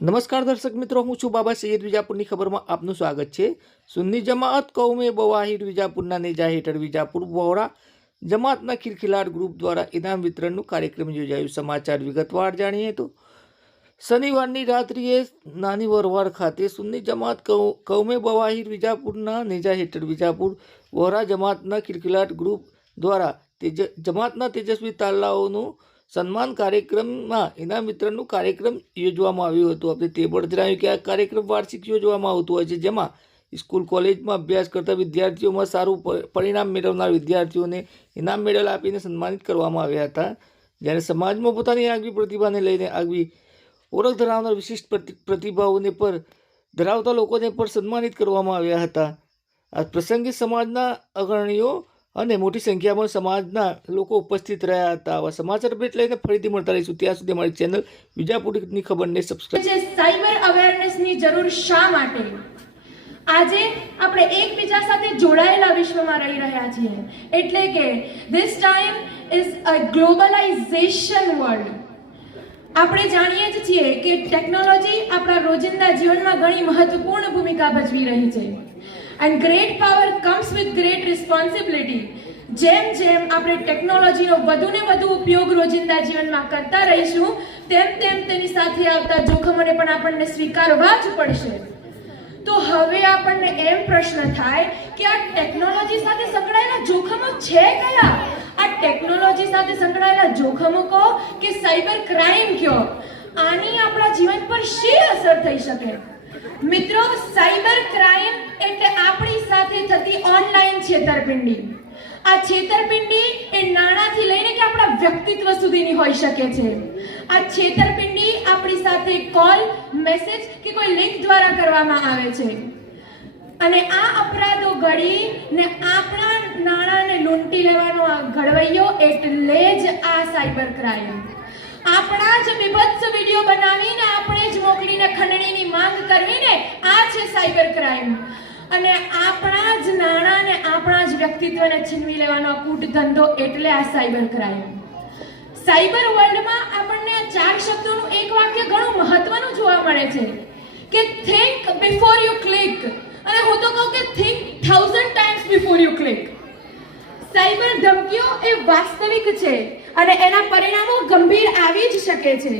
નમસ્કાર દર્શક મિત્રો, હું છું બાબા સૈયદ. વિજાપુરની ખબરમાં આપનું સ્વાગત છે. સુન્ની જમાઅત કૌમે બવાહિર વિજાપુરના નેજા હેઠળ વિજાપુર વહોરા જમાતના ખિલખિલાટ ગ્રુપ દ્વારા ઇનામ વિતરણનું કાર્યક્રમ યોજાયું. સમાચાર વિગતવાર જાણીએ તો શનિવારની રાત્રિએ નાની વરવાડ ખાતે સુન્ની જમાત કૌમે બવાહિર વિજાપુરના નેજા હેઠળ વિજાપુર વહોરા જમાતના ખિલખિલાટ ગ્રુપ દ્વારા જમાતના તેજસ્વી તાલાઓનું સન્માન કાર્યક્રમમાં ઇનામ વિતરણનું કાર્યક્રમ યોજવામાં આવ્યું હતું. આપણે તે પણ જણાવ્યું કે આ કાર્યક્રમ વાર્ષિક યોજવામાં આવતો હોય છે, જેમાં સ્કૂલ કોલેજમાં અભ્યાસ કરતા વિદ્યાર્થીઓમાં સારું પરિણામ મેળવનાર વિદ્યાર્થીઓને ઇનામ મેડલ આપીને સન્માનિત કરવામાં આવ્યા હતા. જ્યારે સમાજમાં પોતાની આગવી પ્રતિભાને લઈને આગવી ઓળખ ધરાવનાર વિશિષ્ટ પ્રતિભાઓને પર ધરાવતા લોકોને પણ સન્માનિત કરવામાં આવ્યા હતા. આ પ્રસંગે સમાજના અગ્રણીઓ અને મોટી સંખ્યામાં સમાજના લોકો ઉપસ્થિત રહ્યા હતા. આવા સમાચાર અપડેટ લઈને ફરીથી મળતા રહીશું. ત્યાં સુધી અમારી ચેનલ વિજાપુરની ખબરને સબસ્ક્રાઇબ. સાયબર અવેરનેસની જરૂર શા માટે? આજે આપણે એકબીજા સાથે જોડાયેલા વિશ્વમાં રહી રહ્યા છીએ, એટલે કે this time is a globalisation world. આપણે જાણીએ જ છીએ કે ટેકનોલોજી આપણા રોજિંદા જીવનમાં ઘણી મહત્વપૂર્ણ ભૂમિકા ભજવી રહી છે. And great power comes with great responsibility. જેમ જેમ આપણે ટેકનોલોજીનો વધુને વધુ ઉપયોગ રોજિંદા જીવનમાં કરતા રહીશું, તેમ તેમ તેની સાથે આવતા જોખમોને પણ આપણને સ્વીકારવા જ પડશે. તો હવે આપણને એમ પ્રશ્ન થાય કે આ ટેકનોલોજી સાથે સંકળાયેલા જોખમો છે કયા? આ ટેકનોલોજી સાથે સંકળાયેલા જોખમો કહો કે સાયબર ક્રાઇમ કહો, આની આપણા જીવન પર શી અસર થઈ શકે? મિત્રો, સાયબર ક્રાઇમ એટલે આપણી સાથે થતી ઓનલાઈન છેતરપિંડી. આ છેતરપિંડી એ નાણાંથી લઈને કે આપણા વ્યક્તિત્વ સુધીની હોઈ શકે છે. આ છેતરપિંડી આપણી સાથે કોલ, મેસેજ કે કોઈ લિંક દ્વારા કરવામાં આવે છે. અને આ અપરાધો ઘડીને આપણા નાણાંને લૂંટી લેવાનો આ ઘડવૈયો એટલે જ આ સાયબર ક્રાઇમ. આપણા જ બીભત્સ વિડીયો બનાવીને આપણે જ મોકલીને ખંડણીની માંગ કરવીને આ છે સાયબર ક્રાઇમ. અને આપણા જ નાણાંને આપણા જ વ્યક્તિત્વને છીનવી લેવાનો કૂટ ધંધો એટલે આ સાયબર ક્રાઇમ. સાયબર વર્લ્ડમાં આપણને આ ચાર શબ્દોનું એક વાક્ય ઘણું મહત્વનું જોવા મળે છે કે થિંક બિફોર યુ ક્લિક. અને હું તો કહું કે think 1000 times before you click. Cyber ધમકીઓ એ વાસ્તવિક છે અને એના પરિણામો ગંભીર આવી જ શકે છે.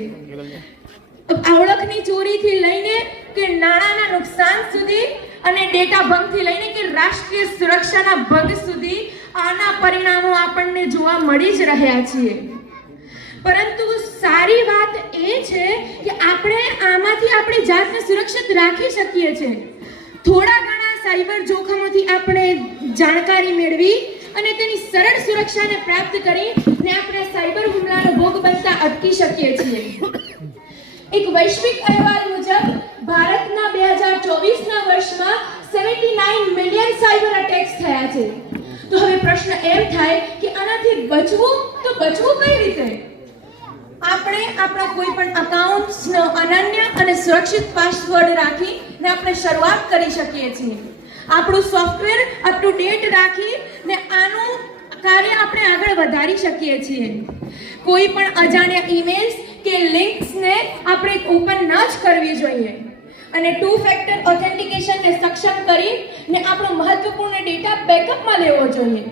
ઓળખની ચોરીથી લઈને કે નાણાંના નુકસાન સુધી અને ડેટા ભંગથી લઈને કે રાષ્ટ્રીય સુરક્ષાના ભંગ સુધી આના પરિણામો આપણને જોવા મળી જ રહ્યા છીએ. પરંતુ સારી વાત એ છે કે આપણે આમાંથી આપણી જાતને સુરક્ષિત રાખી શકીએ છીએ. થોડા ઘણા સાયબર જોખમોથી આપણે જાણકારી મેળવી અને તેની સરળ સુરક્ષાને પ્રાપ્ત કરીને આપણે સાયબર હુમલાનો ભોગ બનતા અટકી શકીએ છીએ. એક વૈશ્વિક અહેવાલ મુજબ ભારતના 2024ના વર્ષમાં 79 મિલિયન સાયબર અટેક્સ થયા છે. તો હવે પ્રશ્ન એમ થાય કે આનાથી બચવું તો બચવું કઈ રીતે? આપણે આપણા કોઈ પણ અકાઉન્ટ્સનો અનન્ય અને સુરક્ષિત પાસવર્ડ રાખીને આપણે શરૂઆત કરી શકીએ છીએ. આપણું સોફ્ટવેર અપ ટુ ડેટ રાખીને આનું કાર્ય આપણે આગળ વધારી શકીએ છીએ. કોઈ પણ અજાણ્યા ઈમેલ્સ કે લિંક્સને આપણે ઓપન ન જ કરવી જોઈએ. અને 2 ફેક્ટર ઓથેન્ટિકેશનને સક્ષમ કરીને આપણો મહત્વપૂર્ણ ડેટા બેકઅપમાં લેવો જોઈએ.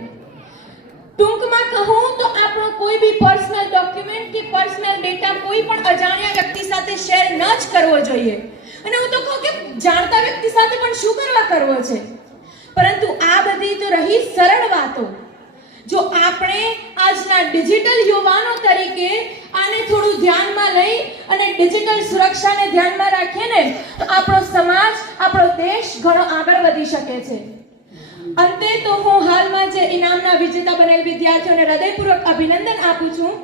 ટૂંકમાં કહું તો આપણો કોઈ બી પર્સનલ ડોક્યુમેન્ટ કે પર્સનલ ડેટા કોઈ પણ અજાણ્યા વ્યક્તિ સાથે શેર ન જ કરવો જોઈએ. અને હું તો કહું કે જાણતા વ્યક્તિ સાથે પણ શું કરવો છે? પરંતુ આ બધી તો રહી સરળ વાતો. જો આપણે આજના ડિજિટલ યુવાનો તરીકે આને થોડું ધ્યાનમાં લઈ અને ડિજિટલ સુરક્ષાને ધ્યાનમાં રાખીએ ને, તો આપણો સમાજ, આપણો દેશ ઘણો આગળ વધી શકે છે. અંતે તો હું હાલમાં જે ઇનામના વિજેતા બનેલ વિદ્યાર્થીઓને હૃદયપૂર્વક અભિનંદન આપું છું.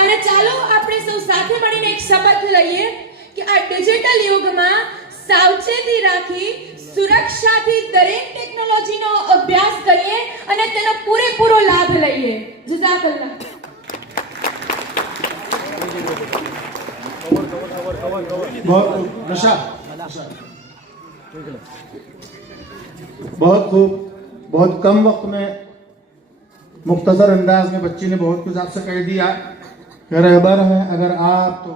અને ચાલો આપણે સૌ સાથે મળીને એક શપથ લઈએ કે આ ડિજિટલ યુગમાં સાવચેતી રાખી સુરક્ષાથી દરેક ટેકનોલોજીનો અભ્યાસ કરીએ અને તેનો પૂરેપૂરો લાભ લઈએ. જઝાકલ્લાહ. बहुत खूब. बहुत कम वक्त में मुख्तसर अंदाज में बच्ची ने बहुत कुछ आपसे कह दिया कि रहबर है, अगर आप तो